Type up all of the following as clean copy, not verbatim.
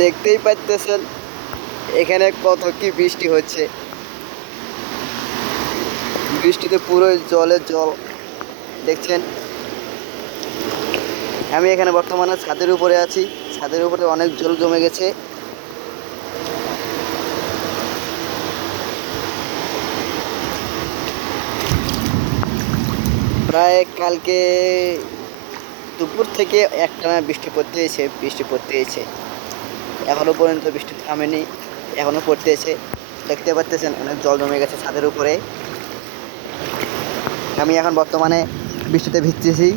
দেখতেই পাচ্ছেন এখানে কত কি বৃষ্টি হচ্ছে। বৃষ্টিতে পুরো জলের জল দেখছেন। আমি এখানে বর্তমানে ছাদের উপরে আছি। ছাদের উপরে অনেক জল জমে গেছে। প্রায় কালকে দুপুর থেকে একটানা বৃষ্টি পড়তেছে। এখনো পর্যন্ত বৃষ্টি থামেনি, এখনো পড়তেছে। দেখতে পাচ্ছেন অনেক জল জমে গেছে ছাদের উপরে। আমি এখন বর্তমানে বৃষ্টিতে ভিজতেছি,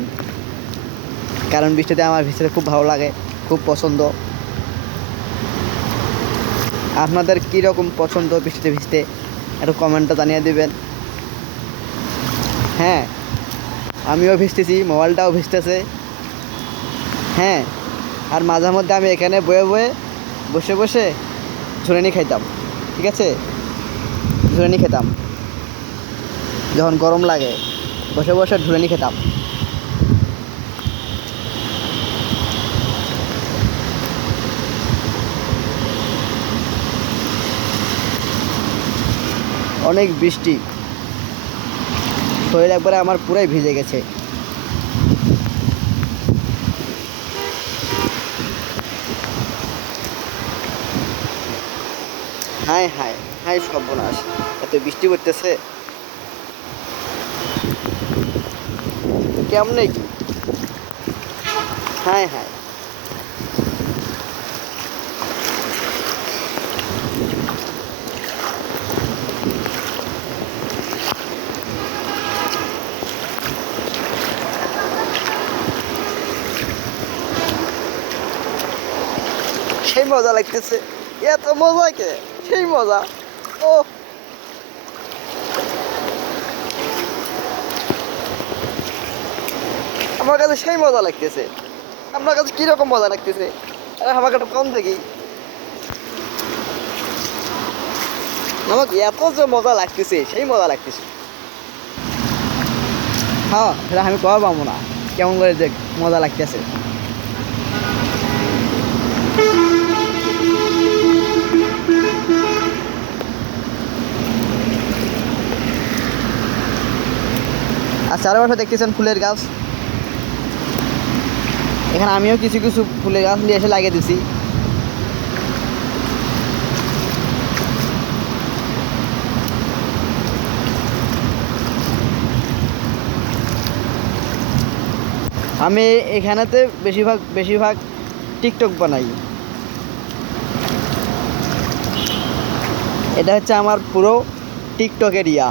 কারণ বৃষ্টিতে আমার ভিজতে খুব ভালো লাগে, খুব পছন্দ। আপনাদের কীরকম পছন্দ বৃষ্টিতে ভিজতে একটু কমেন্টটা জানিয়ে দেবেন। হ্যাঁ, আমিও ভিজতেছি, মোবাইলটাও ভিজতেছে। হ্যাঁ, আর মাঝে মধ্যে আমি এখানে বসে বসে ঝুড়ানি খাইতাম। ঠিক আছে, ঝুড়ানি খেতাম যখন গরম লাগে, বসে বসে ঝুড়ানি খেতাম। অনেক বৃষ্টি, শরীর একবারে আমার পুরাই ভিজে গেছে। হায় হায় হায়, সর্বনাশ, এত বৃষ্টি পড়তেছে কেমনে কি? হায় হায়, সেই মজা লাগতেছে। এত মজা কে, সেই মজা। ও, আমার কাছে সেই মজা লাগতেছে। আপনার কাছে কিরকম মজা লাগতেছে? আরে আমাকে একটু কম দেখি। আমাকে এত যে মজা লাগতেছে, সেই মজা লাগতেছে। হ্যাঁ, সেটা আমি কবে পাবো না কেমন করে যে মজা লাগতেছে। আর চারপাশে দেখতেছেন ফুলের গাছ। এখানে আমিও কিছু কিছু ফুলের গাছ নিয়ে এসে লাগিয়ে দিছি। আমি এখানেতে বেশিরভাগ টিকটক বানাই। এটা হচ্ছে আমার পুরো টিকটক এরিয়া।